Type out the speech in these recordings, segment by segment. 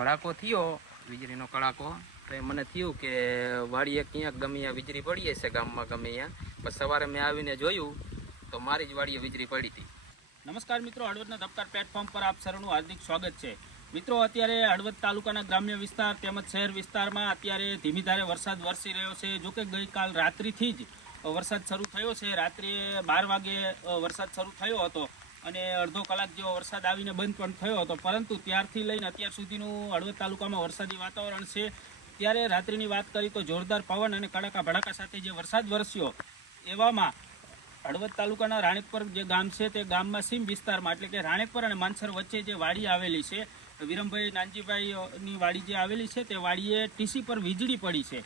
ભડાકો થયો વીજળીનો કડાકો તો એ મને થયું કે વાડીએ ક્યાંક ગમે ત્યાં વીજળી પડી હશે ગામમાં ગમે ત્યાં. પછી સવારે મેં આવીને જોયું તો મારી જ વાડીએ વીજળી પડી હતી. નમસ્કાર મિત્રો, હળવદના દબકાર પ્લેટફોર્મ પર આપ સૌનું હાર્દિક સ્વાગત છે. મિત્રો, અત્યારે હળવદ તાલુકાના ગ્રામ્ય વિસ્તાર તેમજ શહેર વિસ્તારમાં અત્યારે ધીમી ધારે વરસાદ વરસી રહ્યો છે. જોકે ગઈકાલ રાત્રિથી જ વરસાદ શરૂ થયો છે. રાત્રે 12 વાગે વરસાદ શરૂ થયો હતો અને અડધો કલાક જેવો વરસાદ આવીને બંધ પણ થયો હતો. પરંતુ ત્યારથી લઈને અત્યાર સુધીનું હળવદ તાલુકામાં વરસાદી વાતાવરણ છે. ત્યારે રાત્રિની વાત કરી તો જોરદાર પવન અને કડાકા ભડાકા સાથે જે વરસાદ વરસ્યો, એવામાં હળવદ તાલુકાના રાણેકપર જે ગામ છે તે ગામમાં સીમ વિસ્તારમાં એટલે કે રાણેકપર અને માનસર વચ્ચે જે વાડી આવેલી છે, વિરમભાઈ નાનજીભાઈની વાડી જે આવેલી છે તે વાડીએ ટીસી પર વીજળી પડી છે.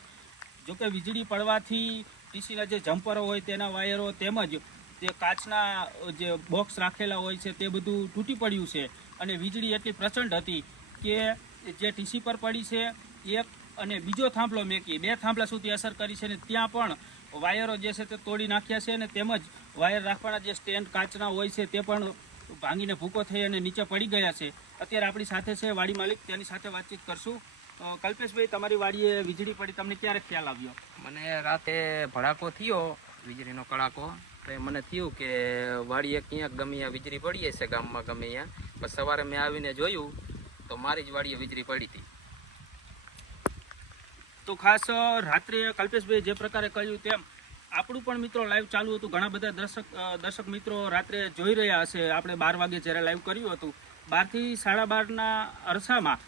જોકે વીજળી પડવાથી ટીસીના જે જમ્પરો હોય તેના વાયરો તેમજ જે કાચના જે બોક્સ રાખેલા હોય છે તે બધું તૂટી પડ્યું છે અને વીજળી એટલી પ્રચંડ હતી કે જે ટીસી પર પડી છે એક અને બીજો થાંભલો મેકી 2 થાંભલા સુધી અસર કરી છે અને ત્યાં પણ વાયરો જે છે તે તોડી નાખ્યા છે અને તેમજ વાયર રાખવાના જે સ્ટેન્ડ કાચના હોય છે તે પણ ભાંગીને ભૂકો થઈ અને નીચે પડી ગયા છે. અત્યારે આપણી સાથે છે વાડી માલિક, તેની સાથે વાતચીત કરશું. કલ્પેશભાઈ, તમારી વાડીએ વીજળી પડી, તમને ક્યારે ખ્યાલ આવ્યો? મને રાતે ભડાકો થયો વીજળીનો કડાકો તો એ મને થયું કે વાડીએ ક્યાંક ગમે ત્યાં વીજળી પડી હશે ગામમાં ગમે ત્યાં. પછી સવારે મેં આવીને જોયું તો મારી જ વાડીએ વીજળી પડી હતી. તો ખાસ રાત્રે કલ્પેશભાઈ જે પ્રકારે કહ્યું તેમ આપણું પણ મિત્રો લાઈવ ચાલુ હતું. ઘણા બધા દર્શક મિત્રો રાત્રે જોઈ રહ્યા હશે. આપણે 12 વાગે જ્યારે લાઈવ કર્યું હતું, 12 થી 12:30ના અરસામાં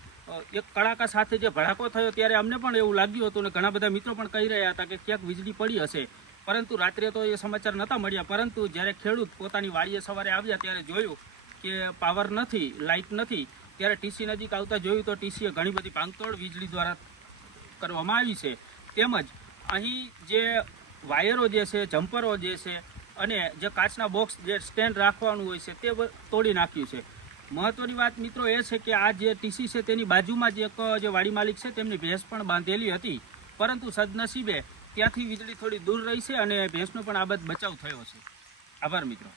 એક કડાકા સાથે જે ભડાકો થયો ત્યારે અમને પણ એવું લાગ્યું હતું અને ઘણા બધા મિત્રો પણ કહી રહ્યા હતા કે ક્યાંક વીજળી પડી હશે. પરંતુ રાત્રે તો એ સમાચાર નહોતા મળ્યા. પરંતુ જ્યારે ખેડૂત પોતાની વાડીએ સવારે આવ્યા ત્યારે જોયું કે પાવર નથી, લાઇટ નથી. ત્યારે ટીસી નજીક આવતા જોયું તો ટીસીએ ઘણી બધી ભાંગતોડ વીજળી દ્વારા કરવામાં આવી છે. તેમજ અહીં જે વાયરો જે છે, જમ્પરો જે છે અને જે કાચના બોક્સ જે સ્ટેન્ડ રાખવાનું હોય છે તે તોડી નાખ્યું છે. મહત્વની વાત મિત્રો એ છે કે આ જે ટીસી છે તેની બાજુમાં જ એક જે વાડી માલિક છે તેમની ભેંસ પણ બાંધેલી હતી. પરંતુ સદનસીબે ત્યાંથી વીજળી થોડી દૂર રહી છે અને ભેંસનો પણ આ બચાવ થયો છે. આભાર મિત્રો.